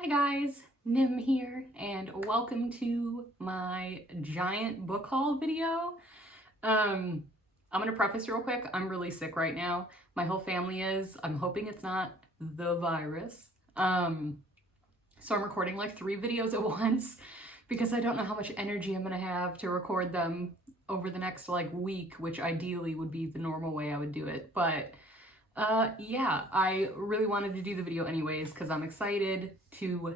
Hi guys, Nim here, and welcome to my giant book haul video. I'm gonna preface real quick, I'm really sick right now. My whole family is. I'm hoping it's not the virus. So I'm recording like 3 videos at once because I don't know how much energy I'm gonna have to record them over the next like week, which ideally would be the normal way I would do it. But yeah, I really wanted to do the video anyways because I'm excited to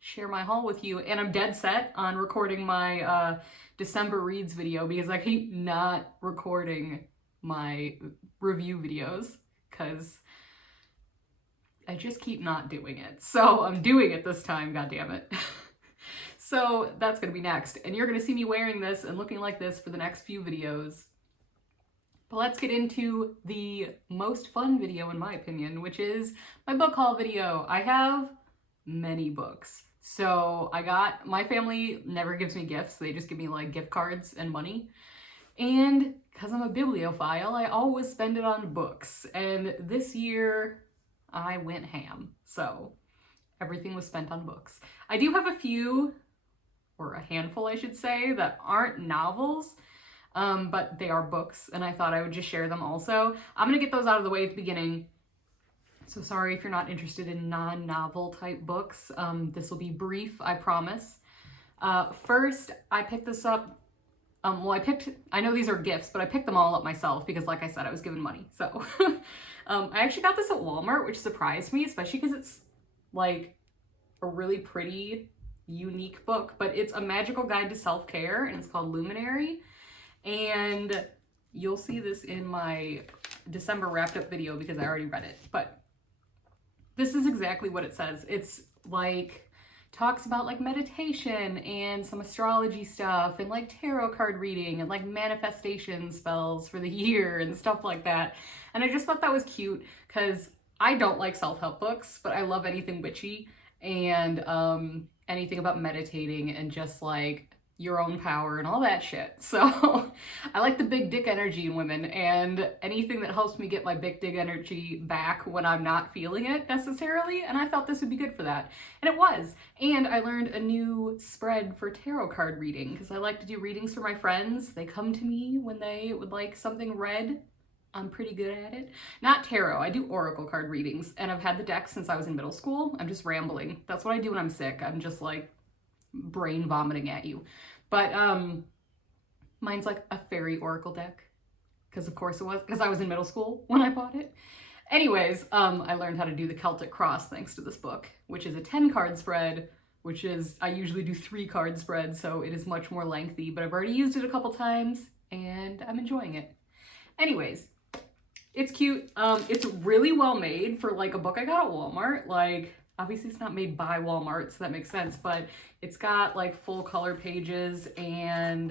share my haul with you, and I'm dead set on recording my December reads video because I keep not recording my review videos because I just keep not doing it. So I'm doing it this time, god damn it. So that's gonna be next, and you're gonna see me wearing this and looking like this for the next few videos. But let's get into the most fun video in my opinion, which is my book haul video. I have many books. So my family never gives me gifts. They just give me like gift cards and money. And because I'm a bibliophile, I always spend it on books. And this year I went ham. So everything was spent on books. I do have a few, or a handful I should say, that aren't novels. But they are books, and I thought I would just share them also. I'm gonna get those out of the way at the beginning. So sorry if you're not interested in non-novel type books. This will be brief, I promise. First, I picked this up. I know these are gifts, but I picked them all up myself because, like I said, I was given money. So I actually got this at Walmart, which surprised me, especially because it's like a really pretty, unique book. But it's A Magical Guide to Self-Care, and it's called Luminary. And you'll see this in my December wrapped up video because I already read it. But this is exactly what it says. It's like talks about like meditation and some astrology stuff and like tarot card reading and like manifestation spells for the year and stuff like that. And I just thought that was cute because I don't like self-help books, but I love anything witchy and anything about meditating and just like your own power and all that shit. So I like the big dick energy in women, and anything that helps me get my big dick energy back when I'm not feeling it necessarily, and I thought this would be good for that. And it was. And I learned a new spread for tarot card reading because I like to do readings for my friends. They come to me when they would like something read. I'm pretty good at it. Not tarot, I do oracle card readings, and I've had the deck since I was in middle school. I'm just rambling. That's what I do when I'm sick. I'm just like brain vomiting at you. But mine's like a fairy oracle deck because of course it was, because I was in middle school when I bought it. Anyways, I learned how to do the Celtic Cross thanks to this book, which is a 10 card spread, which is, I usually do 3 card spreads, so it is much more lengthy, but I've already used it a couple times and I'm enjoying it. Anyways, it's cute. It's really well made for like a book I got at Walmart. Like, obviously it's not made by Walmart, so that makes sense, but it's got like full color pages and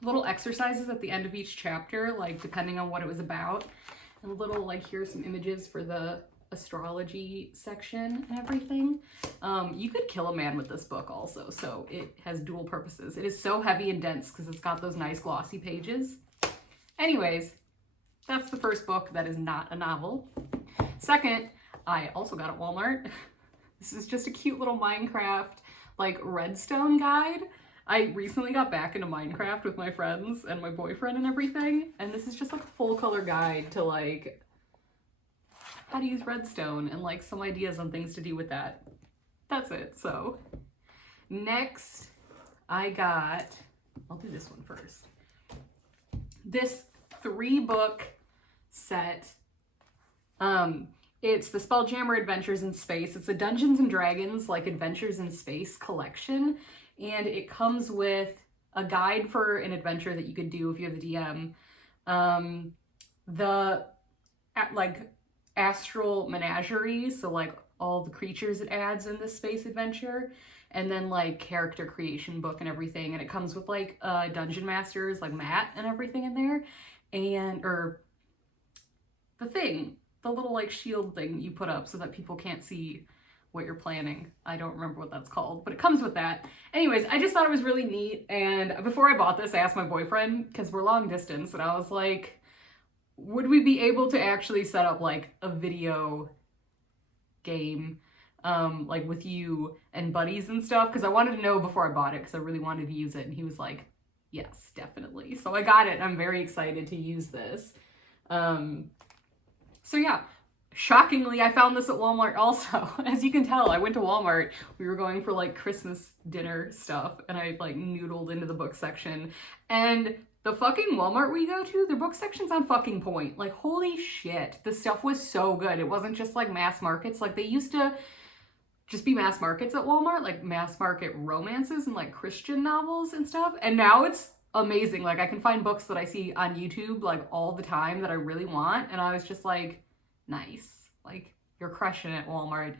little exercises at the end of each chapter, like depending on what it was about. And a little like, here's some images for the astrology section and everything. You could kill a man with this book also, so it has dual purposes. It is so heavy and dense because it's got those nice glossy pages. Anyways, that's the first book that is not a novel. Second, I also got at Walmart. This is just a cute little Minecraft like redstone guide. I recently got back into Minecraft with my friends and my boyfriend and everything, and this is just like a full color guide to like how to use redstone and like some ideas on things to do with that. That's it. So next I got, I'll do this one first. This 3-book set. It's the Spelljammer Adventures in Space. It's a Dungeons and Dragons like Adventures in Space collection, and it comes with a guide for an adventure that you could do if you have the DM. The like astral menagerie, so like all the creatures it adds in this space adventure, and then like character creation book and everything, and it comes with like dungeon masters like Matt and everything in there, and or the little like shield thing you put up so that people can't see what you're planning. I don't remember what that's called, but it comes with that. Anyways, I just thought it was really neat, and before I bought this, I asked my boyfriend, because we're long distance, and I was like, would we be able to actually set up like a video game like with you and buddies and stuff, because I wanted to know before I bought it because I really wanted to use it, and he was like, yes, definitely. So I got it, and I'm very excited to use this. So yeah, shockingly, I found this at Walmart also. As you can tell, I went to Walmart. We were going for like Christmas dinner stuff, and I like noodled into the book section. And the fucking Walmart we go to, their book section's on fucking point. Like, holy shit, the stuff was so good. It wasn't just like mass markets. Like, they used to just be mass markets at Walmart, like mass market romances and like Christian novels and stuff. And now it's amazing. Like, I can find books that I see on YouTube like all the time that I really want. And I was just like, nice. Like, you're crushing it, Walmart.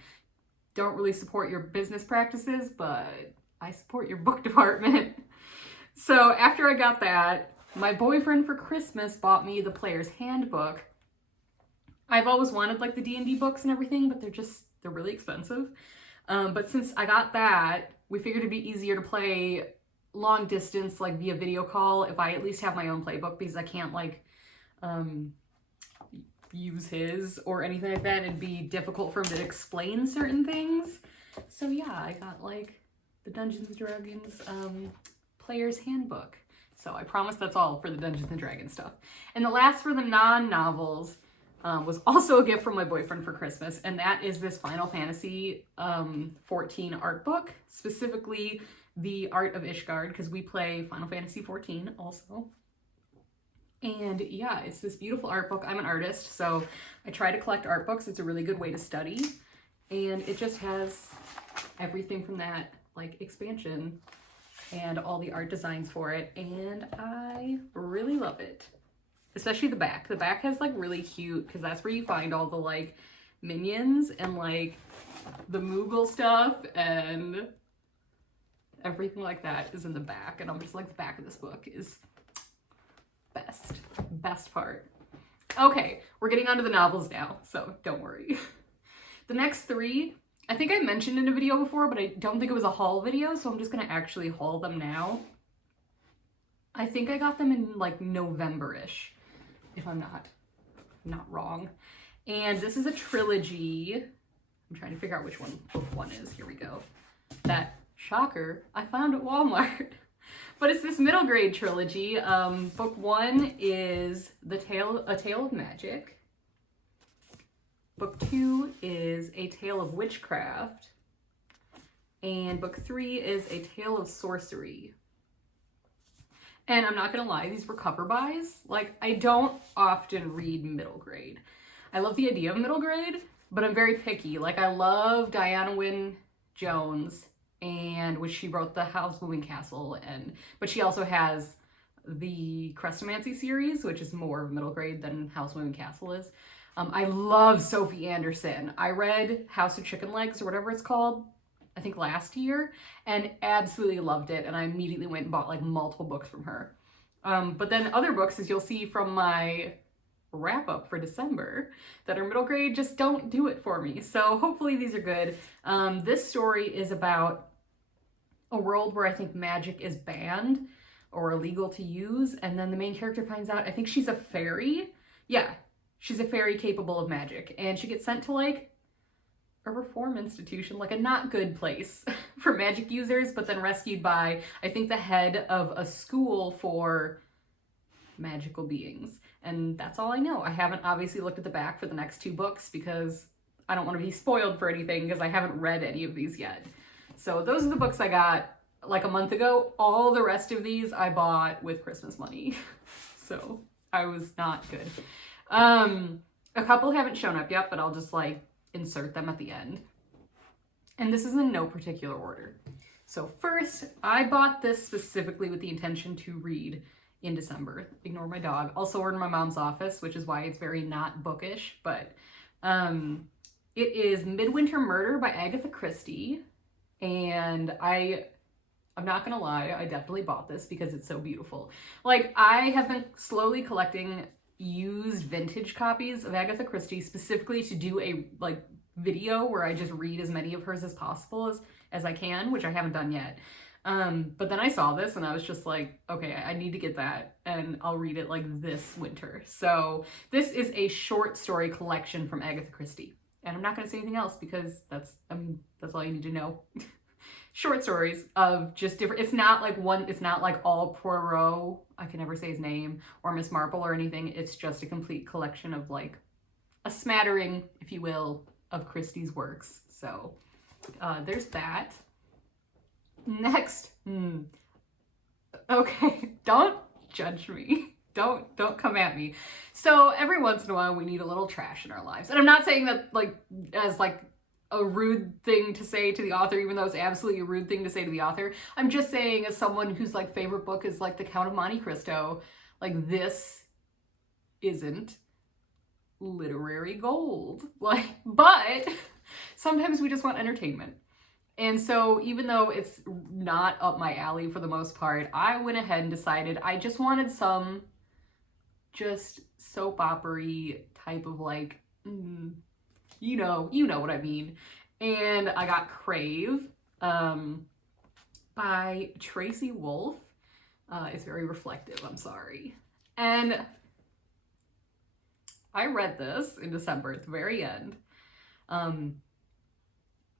Don't really support your business practices, but I support your book department. So after I got that, my boyfriend for Christmas bought me the Player's Handbook. I've always wanted like the D&D books and everything, but they're really expensive. But since I got that, we figured it'd be easier to play long distance, like via video call, if I at least have my own playbook, because I can't like use his or anything like that. It'd be difficult for him to explain certain things. So yeah, I got like the Dungeons & Dragons Player's Handbook. So I promise that's all for the Dungeons & Dragons stuff. And the last for the non-novels was also a gift from my boyfriend for Christmas, and that is this Final Fantasy 14 art book, specifically the Art of Ishgard, because we play Final Fantasy 14 also. And yeah, it's this beautiful art book. I'm an artist, so I try to collect art books. It's a really good way to study, and it just has everything from that like expansion and all the art designs for it, and I really love it. Especially the back. The back has like really cute, because that's where you find all the like minions and like the Moogle stuff and everything like that is in the back. And I'm just like, the back of this book is best part. Okay, we're getting onto the novels now, so don't worry. The next three, I think I mentioned in a video before, but I don't think it was a haul video, so I'm just gonna actually haul them now. I think I got them in like November-ish, if I'm not wrong. And this is a trilogy. I'm trying to figure out which one book one is. Here we go. That, shocker, I found at Walmart. But it's this middle grade trilogy. Book one is A Tale of Magic. Book two is A Tale of Witchcraft. And book three is A Tale of Sorcery. And I'm not gonna lie, these were cover buys. Like, I don't often read middle grade. I love the idea of middle grade, but I'm very picky. Like, I love Diana Wynne Jones, and which she wrote the Howl's Moving Castle, but she also has the Crestomancy series, which is more of middle grade than Howl's Moving Castle is. I love Sophie Anderson. I read House of Chicken Legs or whatever it's called, I think last year, and absolutely loved it. And I immediately went and bought like multiple books from her. But then other books, as you'll see from my wrap up for December, that are middle grade just don't do it for me. So hopefully these are good. This story is about a world where I think magic is banned or illegal to use. And then the main character finds out, I think she's a fairy. Yeah, she's a fairy capable of magic. And she gets sent to like a reform institution, like a not good place for magic users, but then rescued by, I think, the head of a school for magical beings. And that's all I know. I haven't obviously looked at the back for the next two books because I don't want to be spoiled for anything, because I haven't read any of these yet. So those are the books I got like a month ago. All the rest of these I bought with Christmas money. So I was not good. A couple haven't shown up yet, but I'll just like insert them at the end. And this is in no particular order. So first, I bought this specifically with the intention to read in December. Ignore my dog. Also ordered in my mom's office, which is why it's very not bookish, but it is Midwinter Murder by Agatha Christie. And I'm not gonna lie, I definitely bought this because it's so beautiful. Like, I have been slowly collecting used vintage copies of Agatha Christie specifically to do a like video where I just read as many of hers as possible as I can, which I haven't done yet. But then I saw this and I was just like, okay, I need to get that and I'll read it like this winter. So this is a short story collection from Agatha Christie. And I'm not going to say anything else because that's all you need to know. Short stories of just different, it's not like all Poirot, I can never say his name, or Miss Marple or anything. It's just a complete collection of like a smattering, if you will, of Christie's works. So there's that. Next, okay, don't judge me. Don't come at me. So every once in a while we need a little trash in our lives. And I'm not saying that like as like a rude thing to say to the author, even though it's absolutely a rude thing to say to the author. I'm just saying, as someone whose like favorite book is like The Count of Monte Cristo, like this isn't literary gold. Like, but sometimes we just want entertainment. And so even though it's not up my alley for the most part, I went ahead and decided I just wanted some just soap opera-y type of like, you know what I mean. And I got Crave by Tracy Wolff. It's very reflective, I'm sorry. And I read this in December at the very end.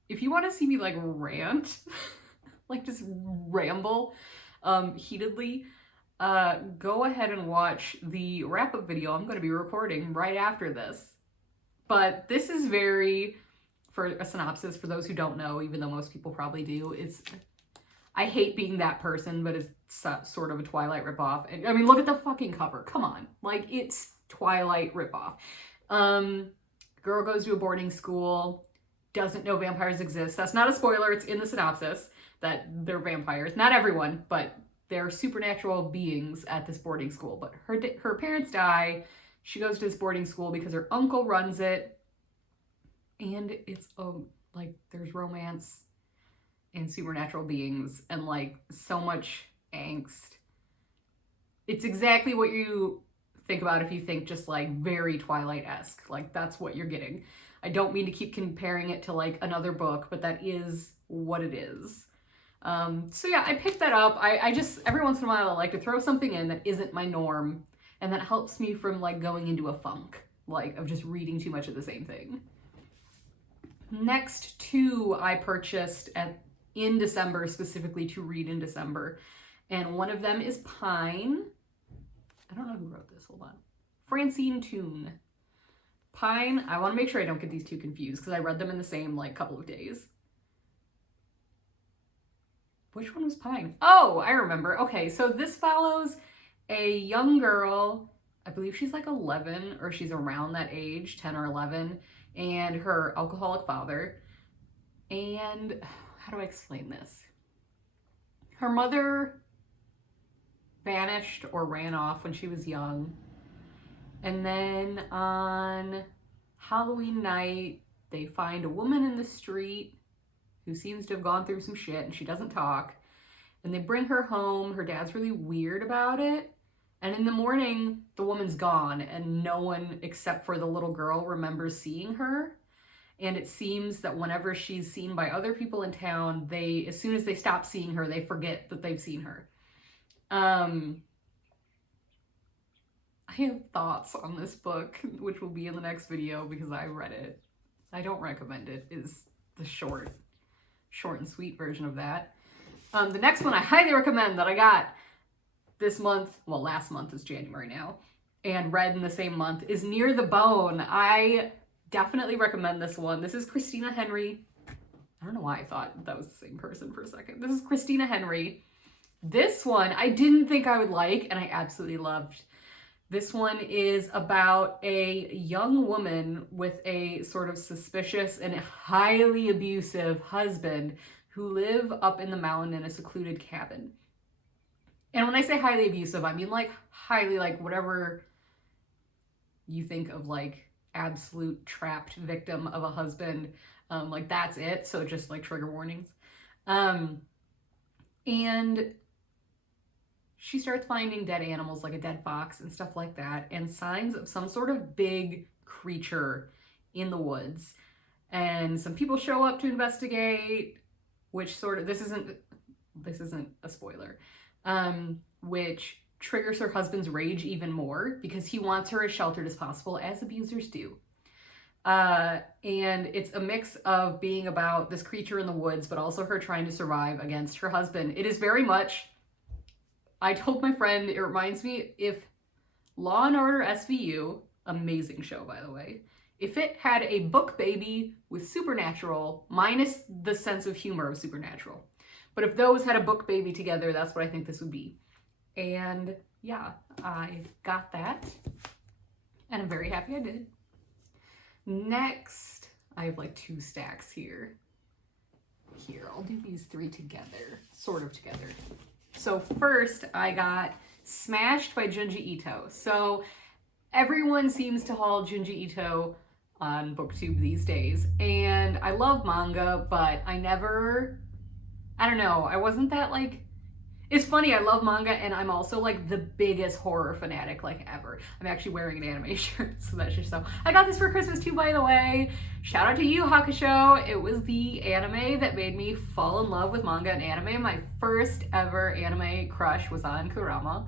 If you want to see me like rant, like just ramble heatedly, go ahead and watch the wrap-up video I'm going to be recording right after this. But this is very, for a synopsis, for those who don't know, even though most people probably do, I hate being that person, but it's sort of a Twilight ripoff. I mean, look at the fucking cover. Come on. Like, it's Twilight ripoff. Girl goes to a boarding school, doesn't know vampires exist. That's not a spoiler. It's in the synopsis that they're vampires. Not everyone, but they're supernatural beings at this boarding school. But her parents die. She goes to this boarding school because her uncle runs it. And it's, like, there's romance and supernatural beings and, like, so much angst. It's exactly what you think about if you think just, like, very Twilight-esque. Like, that's what you're getting. I don't mean to keep comparing it to, like, another book, but that is what it is. So, yeah, I picked that up. I just, every once in a while, I like to throw something in that isn't my norm. And that helps me from, like, going into a funk, like, of just reading too much of the same thing. Next two I purchased in December, specifically to read in December. And one of them is Pine. I don't know who wrote this. Hold on. Francine Toon. Pine, I want to make sure I don't get these two confused because I read them in the same, like, couple of days. Which one was Pine? Oh, I remember. Okay, so this follows a young girl, I believe she's like 11 or she's around that age, 10 or 11, and her alcoholic father. And how do I explain this? Her mother vanished or ran off when she was young. And then on Halloween night, they find a woman in the street who seems to have gone through some shit and she doesn't talk. And they bring her home. Her dad's really weird about it. And in the morning, the woman's gone and no one except for the little girl remembers seeing her. And it seems that whenever she's seen by other people in town, as soon as they stop seeing her, they forget that they've seen her. I have thoughts on this book, which will be in the next video because I read it. I don't recommend it, is the short and sweet version of that. The next one I highly recommend that I got this month, well, last month is January now, and read in the same month, is Near the Bone. I definitely recommend this one. This is Christina Henry. I don't know why I thought that was the same person for a second. This is Christina Henry. This one I didn't think I would like, and I absolutely loved. This one is about a young woman with a sort of suspicious and highly abusive husband who live up in the mountain in a secluded cabin. And when I say highly abusive, I mean like highly, like whatever you think of, like absolute trapped victim of a husband, like that's it. So just like trigger warnings. And she starts finding dead animals, like a dead fox and stuff like that, and signs of some sort of big creature in the woods. And some people show up to investigate, which sort of, this isn't a spoiler, which triggers her husband's rage even more because he wants her as sheltered as possible, as abusers do. And it's a mix of being about this creature in the woods, but also her trying to survive against her husband. It is very much, I told my friend, it reminds me if Law and Order SVU, amazing show by the way, if it had a book baby with Supernatural, minus the sense of humor of Supernatural. But if those had a book baby together, that's what I think this would be. And yeah, I got that. And I'm very happy I did. Next, I have like 2 stacks here. Here, I'll do these 3 together, sort of together. So first, I got Smashed by Junji Ito. So everyone seems to haul Junji Ito on BookTube these days. And I love manga, but I don't know, I wasn't that like, it's funny, I love manga and I'm also like the biggest horror fanatic like ever. I'm actually wearing an anime shirt, so that's just so. I got this for Christmas too, by the way. Shout out to Yu Yu Hakusho. It was the anime that made me fall in love with manga and anime. My first ever anime crush was on Kurama.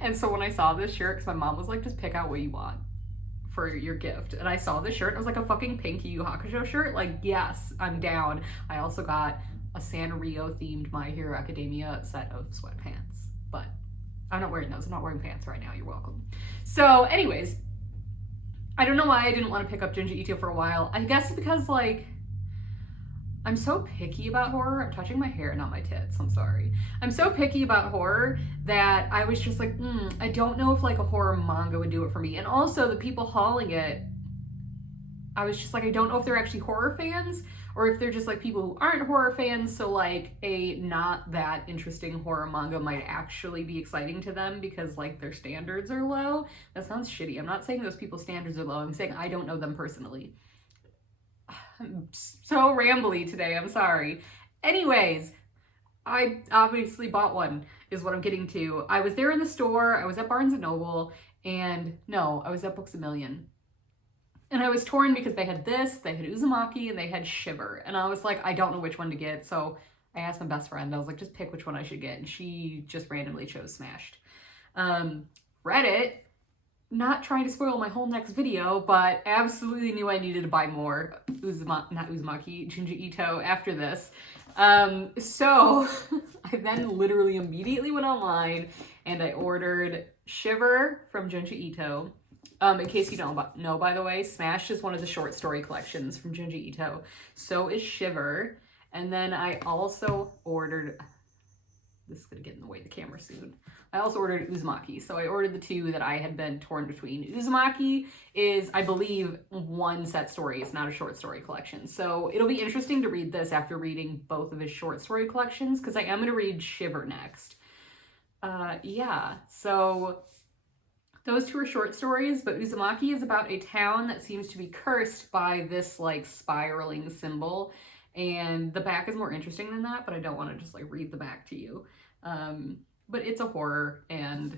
And so when I saw this shirt, because my mom was like, just pick out what you want for your gift. And I saw this shirt, it was like a fucking pink Yu Yu Hakusho shirt. Like, yes, I'm down. I also got a Sanrio themed My Hero Academia set of sweatpants, but I'm not wearing those. I'm not wearing pants right now. You're welcome. So anyways, I don't know why I didn't want to pick up Junji Ito for a while. I guess because like, I'm so picky about horror. I'm touching my hair, not my tits. I'm sorry. I'm so picky about horror that I was just like, I don't know if like a horror manga would do it for me. And also the people hauling it, I was just like, I don't know if they're actually horror fans or if they're just like people who aren't horror fans. So like a not that interesting horror manga might actually be exciting to them because like their standards are low. That sounds shitty. I'm not saying those people's standards are low. I'm saying I don't know them personally. I'm so rambly today. I'm sorry. Anyways, I obviously bought one is what I'm getting to. I was there in the store. I was at Barnes & Noble and no, I was at Books A Million. And I was torn because they had this, they had Uzumaki, and they had Shiver. And I was like, I don't know which one to get. So I asked my best friend, I was like, just pick which one I should get. And she just randomly chose Smashed. Read it, not trying to spoil my whole next video, but absolutely knew I needed to buy more Junji Ito after this. So I then literally immediately went online and I ordered Shiver from Junji Ito. In case you don't know, by the way, Smashed is one of the short story collections from Junji Ito. So is Shiver. And then I also ordered, this is gonna get in the way of the camera soon. I also ordered Uzumaki. So I ordered the 2 that I had been torn between. Uzumaki is, I believe, 1 set story. It's not a short story collection. So it'll be interesting to read this after reading both of his short story collections, because I am gonna read Shiver next. Yeah, so those 2 are short stories, but Uzumaki is about a town that seems to be cursed by this like spiraling symbol. And the back is more interesting than that, but I don't want to just like read the back to you. But it's a horror and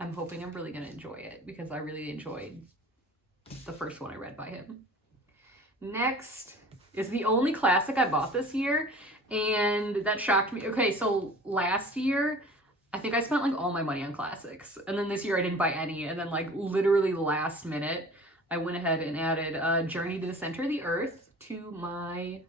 I'm hoping I'm really going to enjoy it because I really enjoyed the first one I read by him. Next is the only classic I bought this year, and that shocked me. Okay, so last year, I think I spent like all my money on classics, and then this year I didn't buy any, and then like literally last minute, I went ahead and added Journey to the Center of the Earth to my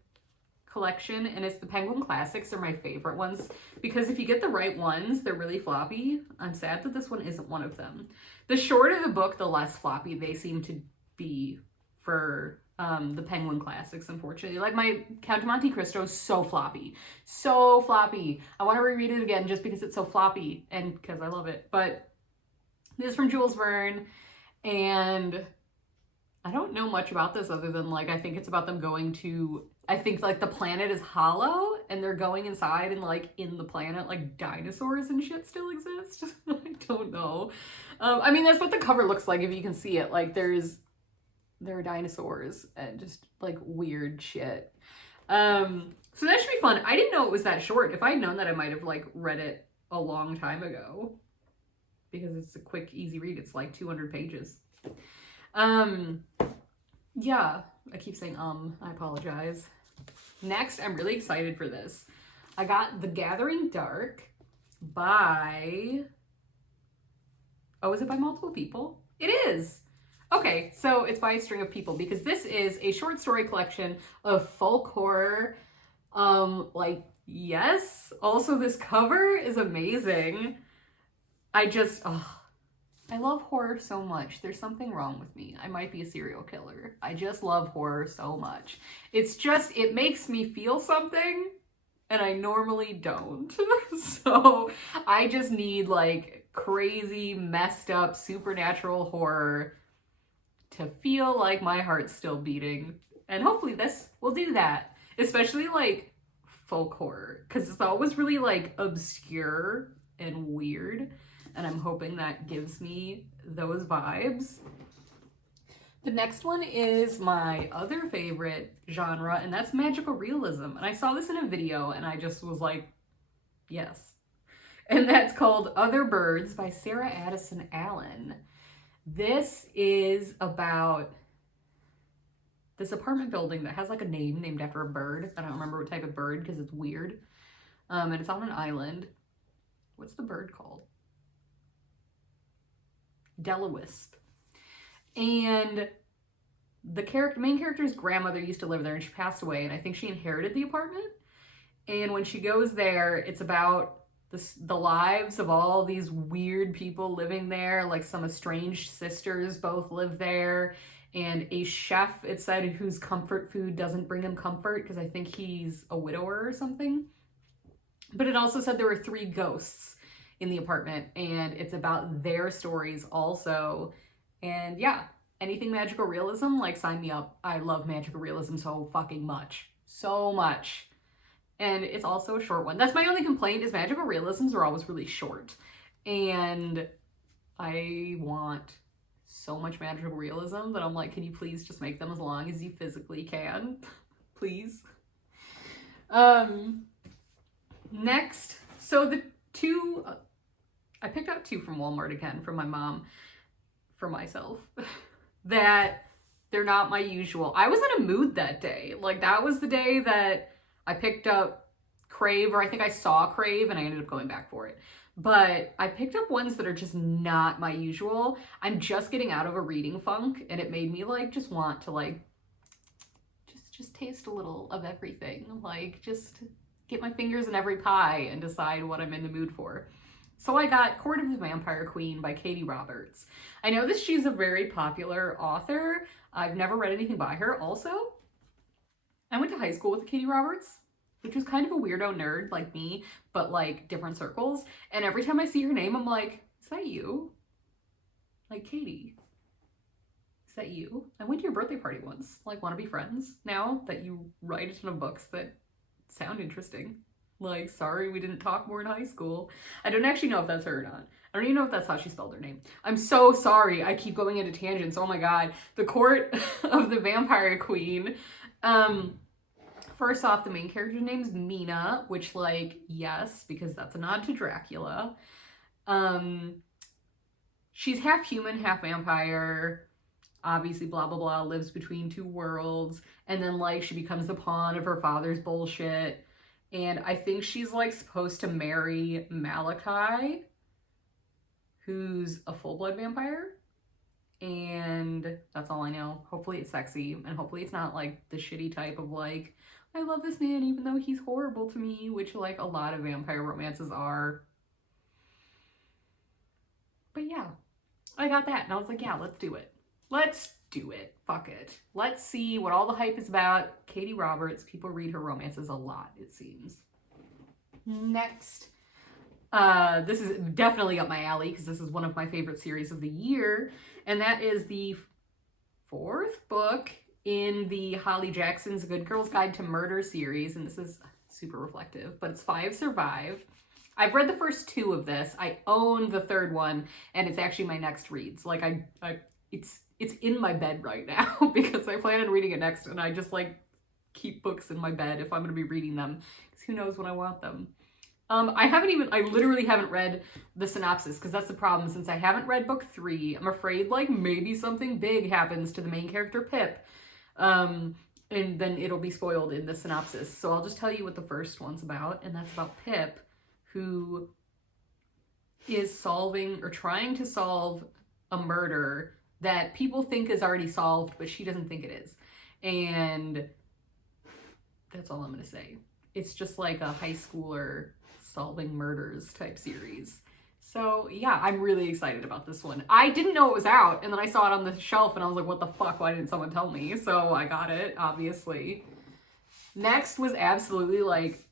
collection, and it's the Penguin Classics. Are my favorite ones because if you get the right ones, they're really floppy. I'm sad that this one isn't one of them. The shorter the book, the less floppy they seem to be for the Penguin Classics, unfortunately. Like my Count of Monte Cristo is so floppy. So floppy. I want to reread it again just because it's so floppy and because I love it. But this is from Jules Verne, and I don't know much about this other than like I think it's about them going to, I think like the planet is hollow and they're going inside and like in the planet like dinosaurs and shit still exist. I don't know. I mean that's what the cover looks like if you can see it. Like there are dinosaurs and just like weird shit. So that should be fun. I didn't know it was that short. If I had known that, I might have like read it a long time ago because it's a quick, easy read. It's like 200 pages. Yeah, I keep saying I apologize. Next, I'm really excited for this. I got The Gathering Dark by, oh, is it by multiple people? It is. Okay, so it's by a string of people because this is a short story collection of folk horror. Yes. Also, this cover is amazing. I love horror so much. There's something wrong with me. I might be a serial killer. I just love horror so much. It makes me feel something, and I normally don't. So I just need like crazy, messed up, supernatural horror to feel like my heart's still beating. And hopefully this will do that. Especially like folk horror, because it's always really like obscure and weird. And I'm hoping that gives me those vibes. The next one is my other favorite genre, and that's magical realism. And I saw this in a video, and I just was like, yes. And that's called Other Birds by Sarah Addison Allen. This is about this apartment building that has like a name named after a bird. I don't remember what type of bird because it's weird. And it's on an island. What's the bird called? Delawisp. And the main character's grandmother used to live there and she passed away, and I think she inherited the apartment. And when she goes there, it's about the lives of all these weird people living there, like some estranged sisters both live there, and a chef, it said, whose comfort food doesn't bring him comfort because I think he's a widower or something. But it also said there were 3 ghosts in the apartment, and it's about their stories also. And yeah, anything magical realism, like sign me up. I love magical realism so fucking much. So much. And it's also a short one. That's my only complaint, is magical realisms are always really short. And I want so much magical realism that I'm like, can you please just make them as long as you physically can? Please. Next, so the 2, I picked out 2 from Walmart again from my mom, for myself, that they're not my usual. I was in a mood that day. Like, that was the day that I picked up Crave, or I think I saw Crave and I ended up going back for it. But I picked up ones that are just not my usual. I'm just getting out of a reading funk, and it made me like just want to like just taste a little of everything. Like, just get my fingers in every pie and decide what I'm in the mood for. So I got Court of the Vampire Queen by Katee Roberts. I know that she's a very popular author. I've never read anything by her. Also, I went to high school with Katee Roberts, which was kind of a weirdo nerd like me, but like different circles. And every time I see her name, I'm like, is that you? Like, Katie, is that you? I went to your birthday party once. Like, want to be friends now that you write a ton of books that sound interesting? Like, sorry we didn't talk more in high school. I don't actually know if that's her or not. I don't even know if that's how she spelled her name. I'm so sorry. I keep going into tangents. Oh my god. The Court of the Vampire Queen. First off, the main character's name's Mina, which, like, yes, because that's a nod to Dracula. She's half human, half vampire. Obviously, blah, blah, blah, lives between 2 worlds. And then, like, she becomes the pawn of her father's bullshit. And I think she's, like, supposed to marry Malachi, who's a full-blood vampire. And that's all I know. Hopefully it's sexy. And hopefully it's not, like, the shitty type of, like, I love this man even though he's horrible to me, which, like, a lot of vampire romances are. But yeah, I got that. And I was like, yeah, let's do it. Let's do it. Fuck it. Let's see what all the hype is about. Katee Roberts. People read her romances a lot, it seems. Next. This is definitely up my alley because this is one of my favorite series of the year. And that is the 4th book in the Holly Jackson's Good Girl's Guide to Murder series. And this is super reflective, but it's 5 Survive. I've read the first 2 of this. I own the 3rd one, and it's actually my next reads. Like, it's in my bed right now because I plan on reading it next, and I just, like, keep books in my bed if I'm going to be reading them, because who knows when I want them. I literally haven't read the synopsis, because that's the problem. Since I haven't read book 3, I'm afraid, like, maybe something big happens to the main character, Pip. And then it'll be spoiled in the synopsis. So I'll just tell you what the first one's about, and that's about Pip, who is solving or trying to solve a murder that people think is already solved, but she doesn't think it is. And that's all I'm gonna say. It's just like a high schooler solving murders type series. So yeah, I'm really excited about this one. I didn't know it was out, and then I saw it on the shelf and I was like, what the fuck, why didn't someone tell me? So I got it, obviously. Next was absolutely like,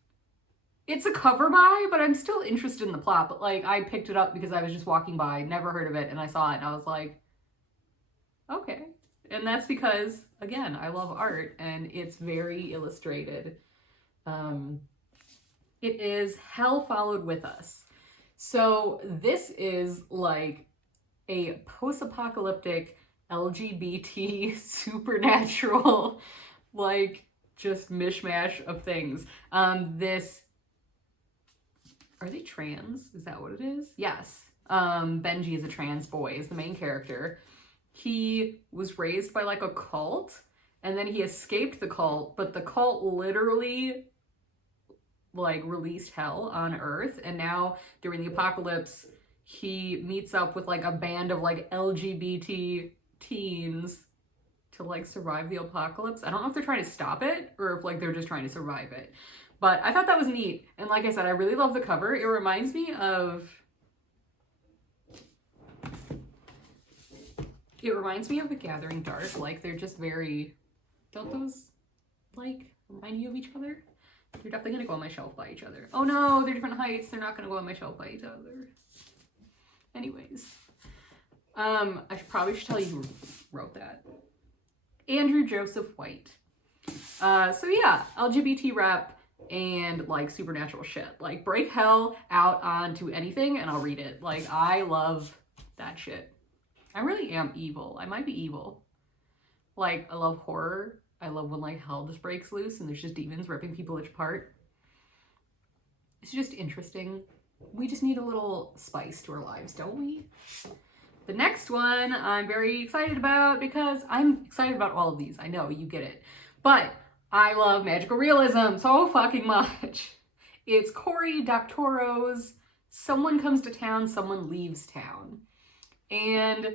it's a cover buy, but I'm still interested in the plot. But like, I picked it up because I was just walking by, never heard of it, and I saw it and I was like, okay. And that's because, again, I love art and it's very illustrated. It is Hell Followed With Us. So this is like a post-apocalyptic LGBT supernatural, like just mishmash of things. Are they trans? Is that what it is? Yes. Benji is a trans boy, is the main character. He was raised by like a cult, and then he escaped the cult, but the cult literally like released hell on Earth, and now during the apocalypse he meets up with like a band of like LGBT teens to like survive the apocalypse. I don't know if they're trying to stop it or if like they're just trying to survive it, but I thought that was neat. And like I said, I really love the cover. It reminds me of A Gathering Dark. Like they're just very, don't those like remind you of each other? They're definitely gonna go on my shelf by each other. Oh no, they're different heights. They're not gonna go on my shelf by each other. Anyways, I probably should tell you who wrote that. Andrew Joseph White. So yeah, LGBT rep and like supernatural shit. Like break hell out onto anything and I'll read it. Like I love that shit. I really am evil. I might be evil. Like I love horror. I love when like hell just breaks loose and there's just demons ripping people apart. It's just interesting. We just need a little spice to our lives, don't we? The next one I'm very excited about because I'm excited about all of these. I know, you get it. But I love magical realism so fucking much. It's Cory Doctorow's Someone Comes to Town, Someone Leaves Town. And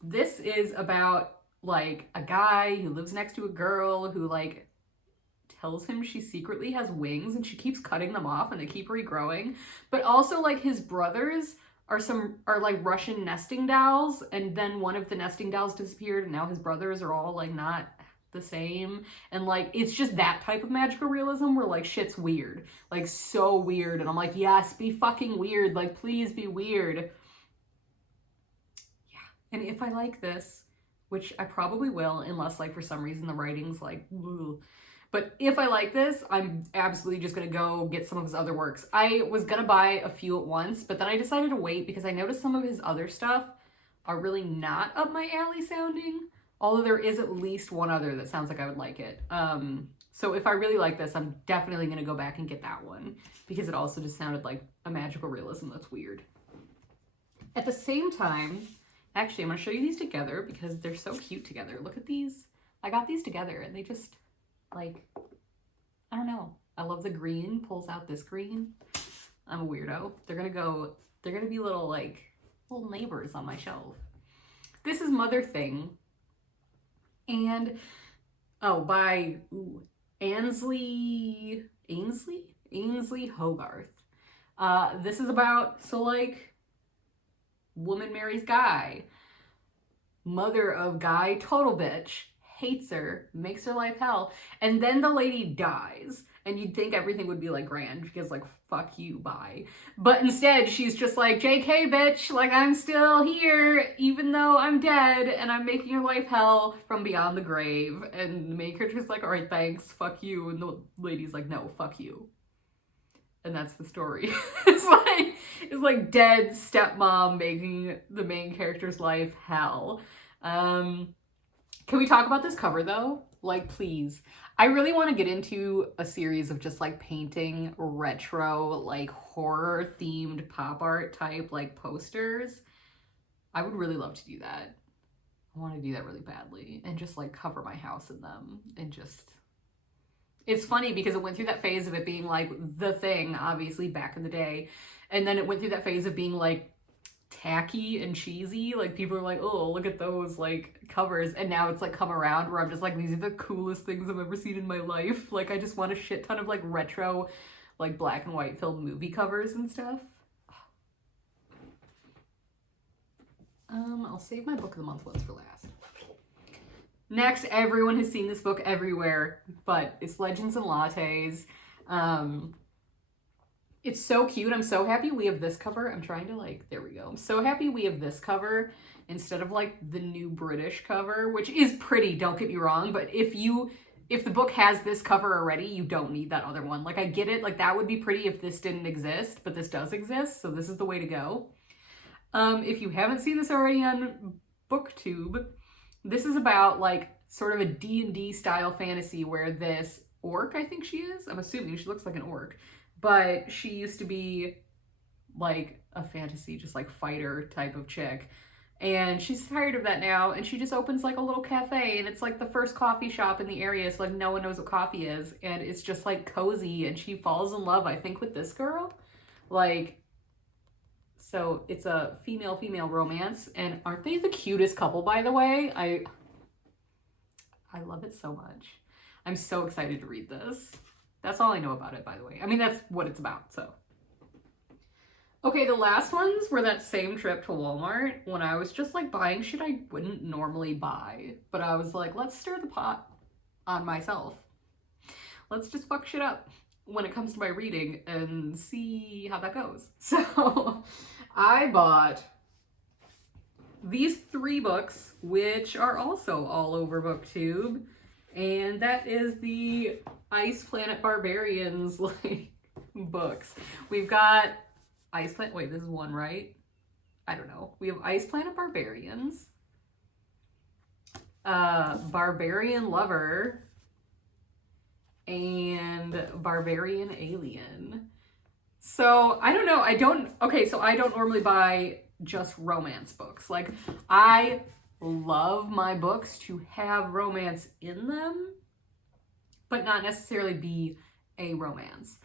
this is about like a guy who lives next to a girl who like tells him she secretly has wings and she keeps cutting them off and they keep regrowing. But also like his brothers are like Russian nesting dolls, and then one of the nesting dolls disappeared and now his brothers are all like not the same. And like it's just that type of magical realism where like shit's weird. Like so weird. And I'm like, yes, be fucking weird. Like please be weird. Yeah. And if I like this, which I probably will, unless like for some reason the writing's like, ugh. But if I like this, I'm absolutely just gonna go get some of his other works. I was gonna buy a few at once, but then I decided to wait because I noticed some of his other stuff are really not up my alley sounding, although there is at least one other that sounds like I would like it. So if I really like this, I'm definitely gonna go back and get that one because it also just sounded like a magical realism that's weird. At the same time, actually, I'm gonna show you these together because they're so cute together. Look at these. I got these together and they just, like, I don't know. I love the green, pulls out this green. I'm a weirdo. They're gonna be little, like, little neighbors on my shelf. This is Mother Thing. And, oh, by Ainsley Hogarth. This is about, so like, woman marries guy. Mother of guy, total bitch, hates her, makes her life hell, and then the lady dies. And you'd think everything would be like grand because like, fuck you, bye. But instead she's just like, JK bitch, like I'm still here even though I'm dead and I'm making your life hell from beyond the grave. And the main character's like, all right, thanks, fuck you. And the lady's like, no, fuck you. And that's the story. It's like dead stepmom making the main character's life hell. Can we talk about this cover though? Like, please. I really want to get into a series of just like painting retro, like horror themed pop art type like posters. I would really love to do that. I want to do that really badly and just like cover my house in them and just... It's funny because it went through that phase of it being like the thing, obviously back in the day. And then it went through that phase of being like tacky and cheesy. Like, people are like, oh, look at those like covers, and now it's like come around where I'm just like, these are the coolest things I've ever seen in my life. Like, I just want a shit ton of like retro, like black and white film movie covers and stuff. I'll save my book of the month ones for last. Next, everyone has seen this book everywhere, but it's Legends and Lattes. It's so cute. I'm so happy we have this cover. I'm trying to like, there we go. I'm so happy we have this cover instead of like the new British cover, which is pretty, don't get me wrong, but if the book has this cover already, you don't need that other one. Like, I get it, like that would be pretty if this didn't exist, but this does exist, so this is the way to go. If you haven't seen this already on BookTube, this is about like sort of a D&D style fantasy where this orc, I think she is, I'm assuming she looks like an orc, but she used to be like a fantasy, just like fighter type of chick. And she's tired of that now, and she just opens like a little cafe, and it's like the first coffee shop in the area, so like no one knows what coffee is, and it's just like cozy, and she falls in love, I think, with this girl. Like, so it's a female-female romance, and aren't they the cutest couple, by the way? I love it so much. I'm so excited to read this. That's all I know about it, by the way. I mean, that's what it's about, so. Okay, the last ones were that same trip to Walmart when I was just like buying shit I wouldn't normally buy, but I was like, let's stir the pot on myself. Let's just fuck shit up when it comes to my reading and see how that goes. So I bought these 3 books, which are also all over BookTube, and that is the Ice Planet Barbarians like books. We've got Ice Planet, wait, this is one, right? I don't know. We have Ice Planet Barbarians, Barbarian Lover, and Barbarian Alien. So I don't know. So I don't normally buy just romance books. Like, I love my books to have romance in them, but not necessarily be a romance.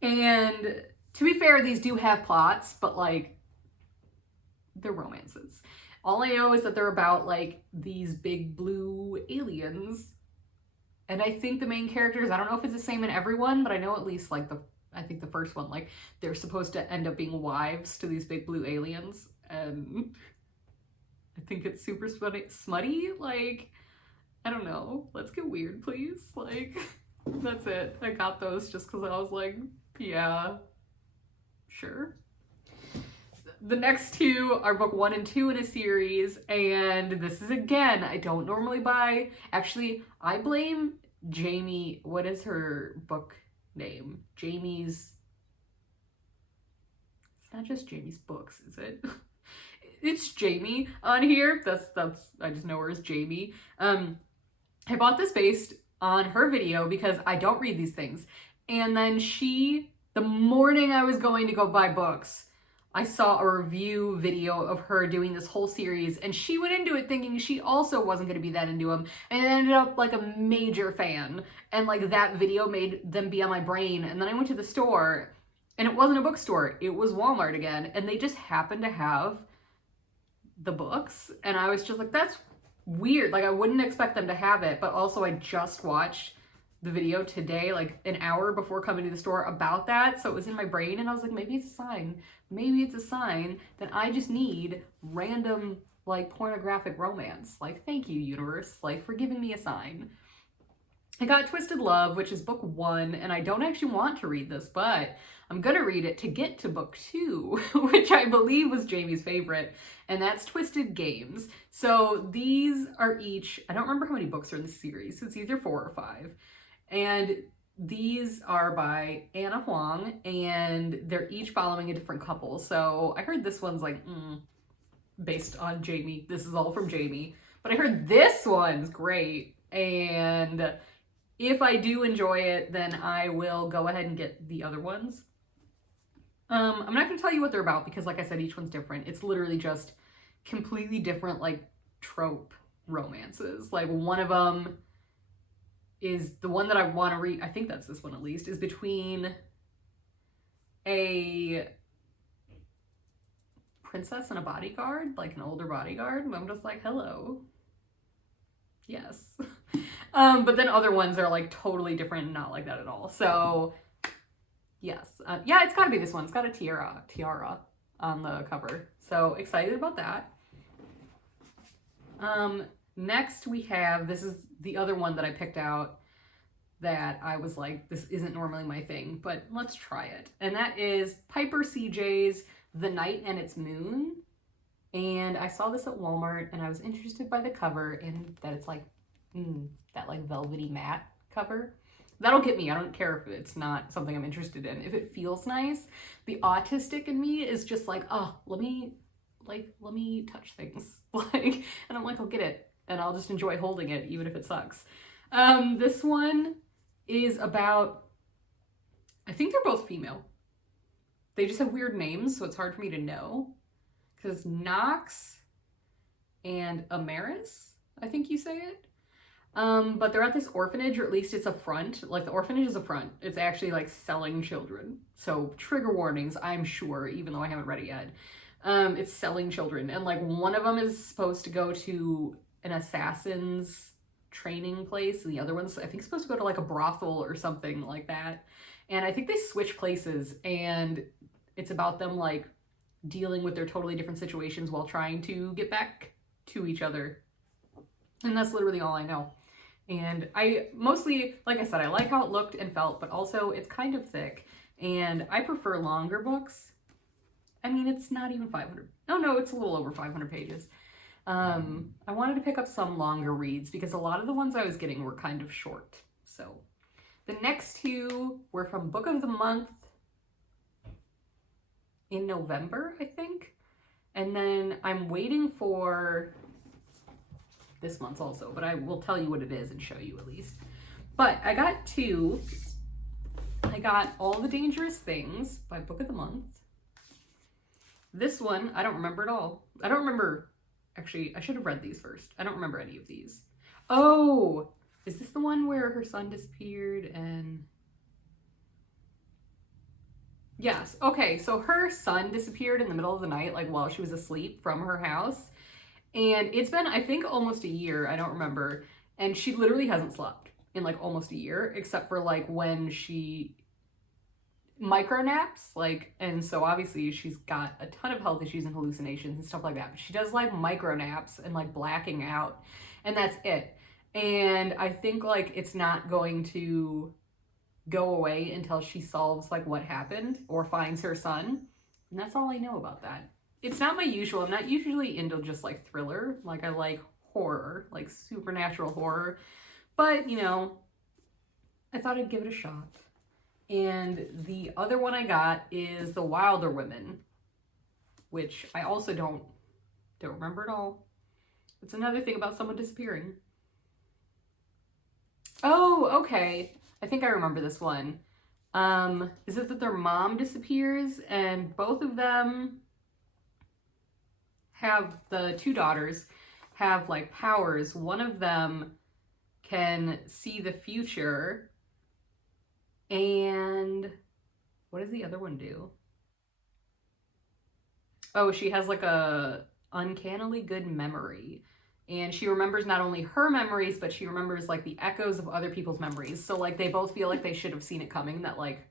And to be fair, these do have plots, but like, they're romances. All I know is that they're about like these big blue aliens. And I think the main characters, I don't know if it's the same in everyone, but I know at least like I think the first one, like they're supposed to end up being wives to these big blue aliens. And I think it's super smutty. Like, I don't know. Let's get weird, please. Like, that's it. I got those just because I was like, yeah, sure. The next 2 are book 1 and 2 in a series, and this is, again, I don't normally buy. Actually, I blame Jamie. What is her book name? Jamie's. It's not just Jamie's books, is it? It's Jamie on here. That's I just know her as Jamie. I bought this based on her video because I don't read these things. And then the morning I was going to go buy books, I saw a review video of her doing this whole series, and she went into it thinking she also wasn't going to be that into them, and ended up like a major fan, and like that video made them be on my brain. And then I went to the store, and it wasn't a bookstore, it was Walmart again, and they just happened to have the books, and I was just like, that's weird. Like, I wouldn't expect them to have it, but also I just watched the video today, like an hour before coming to the store, about that, so it was in my brain, and I was like, maybe it's a sign. Maybe it's a sign that I just need random, like, pornographic romance. Like, thank you, universe, like, for giving me a sign. I got Twisted Love, which is book 1, and I don't actually want to read this, but I'm gonna read it to get to book 2, which I believe was Jamie's favorite, and that's Twisted Games. So these are each, I don't remember how many books are in the series, so it's either 4 or 5. And these are by Anna Huang, and they're each following a different couple. So I heard this one's like, based on Jamie. This is all from Jamie. But I heard this one's great, and if I do enjoy it, then I will go ahead and get the other ones. I'm not going to tell you what they're about because, like I said, each one's different. It's literally just completely different, like, trope romances. Like, one of them is the one that I want to read, I think that's this one at least, is between a princess and a bodyguard, like an older bodyguard, and I'm just like, hello. Yes. But then other ones are like totally different and not like that at all. So yes. Yeah, it's gotta be this one. It's got a tiara on the cover. So excited about that. Next we have, this is the other one that I picked out that I was like, this isn't normally my thing, but let's try it. And that is Piper CJ's The Night and Its Moon. And I saw this at Walmart and I was interested by the cover and that it's like, that like velvety matte cover. That'll get me. I don't care if it's not something I'm interested in. If it feels nice, the autistic in me is just like, oh, let me touch things. And I'm like, I'll get it and I'll just enjoy holding it even if it sucks. This one is about, I think they're both female. They just have weird names, so it's hard for me to know. Because Nox and Amaris, I think you say it. But they're at this orphanage, or at least it's a front. Like, the orphanage is a front. It's actually, like, selling children. So, trigger warnings, I'm sure, even though I haven't read it yet. It's selling children. And, like, one of them is supposed to go to an assassin's training place, and the other one's, I think, supposed to go to, like, a brothel or something like that. And I think they switch places, and it's about them, like, dealing with their totally different situations while trying to get back to each other. And that's literally all I know. And I mostly, like I said, I like how it looked and felt, but also it's kind of thick. And I prefer longer books. I mean, it's not even 500. No, it's a little over 500 pages. I wanted to pick up some longer reads because a lot of the ones I was getting were kind of short. So the next two were from Book of the Month in November, I think. And then I'm waiting for this month's also, but I will tell you what it is and show you at least. But I got two. I got All the Dangerous Things by Book of the Month. This one, I don't remember at all. I don't remember, actually, I should have read these first. I don't remember any of these. Oh, is this the one where her son disappeared and... Yes, okay, so her son disappeared in the middle of the night, like while she was asleep from her house. And it's been, I think, almost a year, I don't remember. And she literally hasn't slept in like almost a year, except for like when she micro naps, like, and so obviously she's got a ton of health issues and hallucinations and stuff like that. But she does like micro naps and like blacking out, and that's it. And I think like it's not going to go away until she solves like what happened or finds her son. And that's all I know about that. It's not my usual. I'm not usually into just like thriller. Like I like horror, like supernatural horror. But, you know, I thought I'd give it a shot. And the other one I got is The Wilder Women, which I also don't remember at all. It's another thing about someone disappearing. Oh, okay. I think I remember this one. Is it that their mom disappears and both of them have, the two daughters have like powers. One of them can see the future, and what does the other one do? Oh, she has like a uncannily good memory. And she remembers not only her memories, but she remembers like the echoes of other people's memories. So like they both feel like they should have seen it coming, that like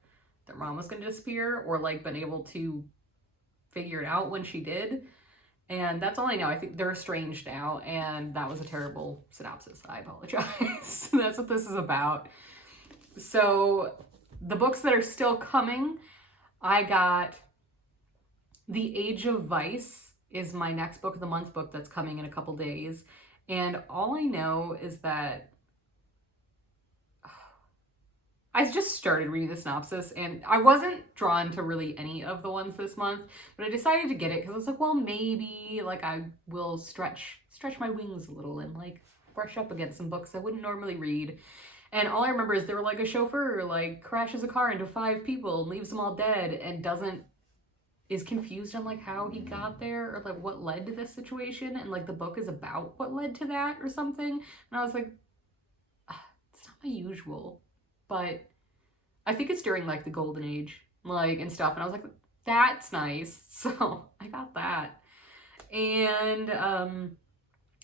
their mom was gonna disappear, or like been able to figure it out when she did. And that's all I know. I think they're estranged now, and that was a terrible synopsis. I apologize. That's what this is about. So the books that are still coming, I got The Age of Vice is my next Book of the Month book that's coming in a couple days. And all I know is that I just started reading the synopsis, and I wasn't drawn to really any of the ones this month, but I decided to get it because I was like, well, maybe like I will stretch my wings a little and like brush up against some books I wouldn't normally read. And all I remember is there were like a chauffeur like crashes a car into 5 people and leaves them all dead and is confused on like how he got there or like what led to this situation, and like the book is about what led to that or something. And I was like, it's not my usual. But I think it's during like the golden age, like, and stuff. And I was like, that's nice. So I got that. And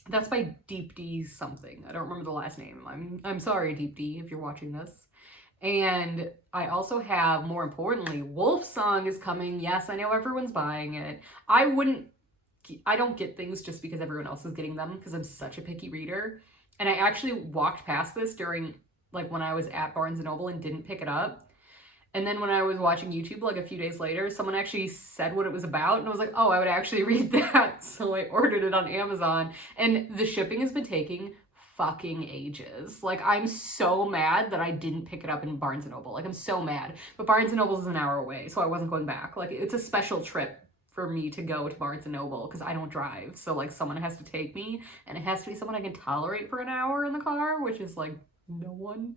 that's by Deep D something. I don't remember the last name. I'm sorry, Deep D, if you're watching this. And I also have, more importantly, Wolfsong is coming. Yes, I know everyone's buying it. I don't get things just because everyone else is getting them because I'm such a picky reader. And I actually walked past this during, like, when I was at Barnes & Noble and didn't pick it up. And then when I was watching YouTube, like, a few days later, someone actually said what it was about. And I was like, oh, I would actually read that. So I ordered it on Amazon. And the shipping has been taking fucking ages. Like, I'm so mad that I didn't pick it up in Barnes & Noble. Like, I'm so mad. But Barnes & Noble is an hour away, so I wasn't going back. Like, it's a special trip for me to go to Barnes & Noble because I don't drive. So, like, someone has to take me. And it has to be someone I can tolerate for an hour in the car, which is, like, no one.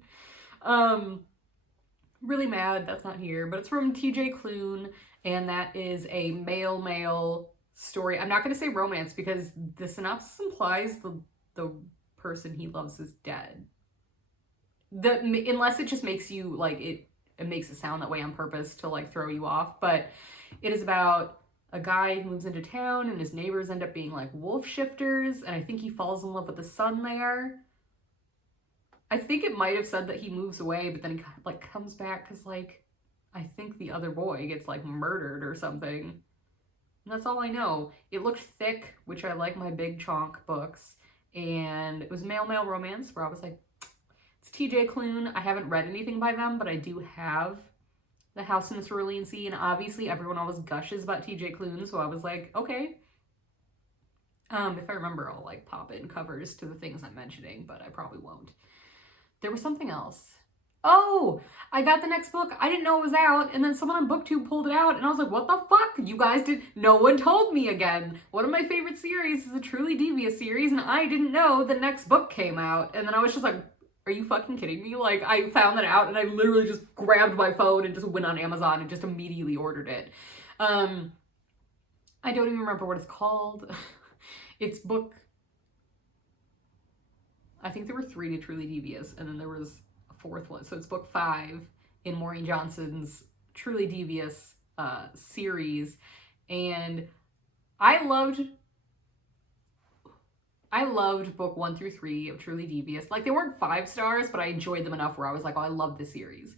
Really mad that's not here, but it's from TJ Klune, and that is a male story. I'm not going to say romance because the synopsis implies the person he loves is dead. Unless it just makes you, like, it makes it sound that way on purpose to, like, throw you off, but it is about a guy who moves into town and his neighbors end up being, like, wolf shifters, and I think he falls in love with the son there. I think it might have said that he moves away, but then he, like, comes back because, like, I think the other boy gets, like, murdered or something. And that's all I know. It looked thick, which I like my big chonk books. And it was male romance where I was like, it's TJ Klune. I haven't read anything by them, but I do have The House in the Cerulean Sea. And obviously everyone always gushes about TJ Klune. So I was like, okay. If I remember, I'll, like, pop in covers to the things I'm mentioning, but I probably won't. There was something else. Oh, I got the next book. I didn't know it was out. And then someone on BookTube pulled it out. And I was like, what the fuck? You guys did. No one told me again. One of my favorite series is the Truly Devious series. And I didn't know the next book came out. And then I was just like, are you fucking kidding me? Like, I found that out and I literally just grabbed my phone and just went on Amazon and just immediately ordered it. I don't even remember what it's called. It's book... I think there were 3 to Truly Devious, and then there was a 4th one. So it's book 5 in Maureen Johnson's Truly Devious series. And I loved book 1 through 3 of Truly Devious. Like, they weren't 5 stars, but I enjoyed them enough where I was like, oh, I love this series.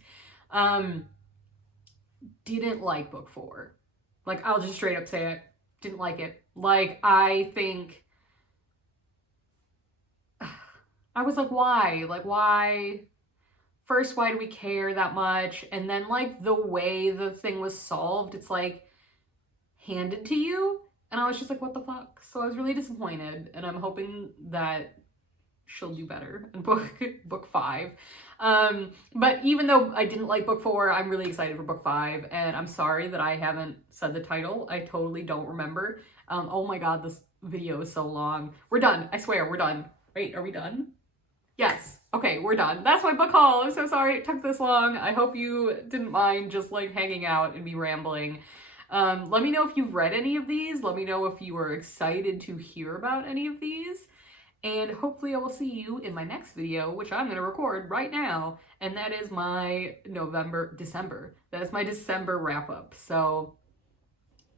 Didn't like book 4. Like, I'll just straight up say it. Didn't like it. Like, I think... I was like, why? Like, why? First, why do we care that much? And then, like, the way the thing was solved, it's, like, handed to you. And I was just like, what the fuck? So I was really disappointed. And I'm hoping that she'll do better in book 5. But even though I didn't like book 4, I'm really excited for book 5. And I'm sorry that I haven't said the title. I totally don't remember. Oh my god, this video is so long. We're done. I swear, we're done. Wait, are we done? Yes. Okay, we're done. That's my book haul. I'm so sorry it took this long. I hope you didn't mind just, like, hanging out and me rambling. Let me know if you've read any of these. Let me know if you are excited to hear about any of these. And hopefully I will see you in my next video, which I'm going to record right now. And that is my December. That is my December wrap up. So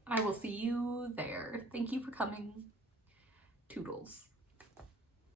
I will see you there. Thank you for coming. Toodles.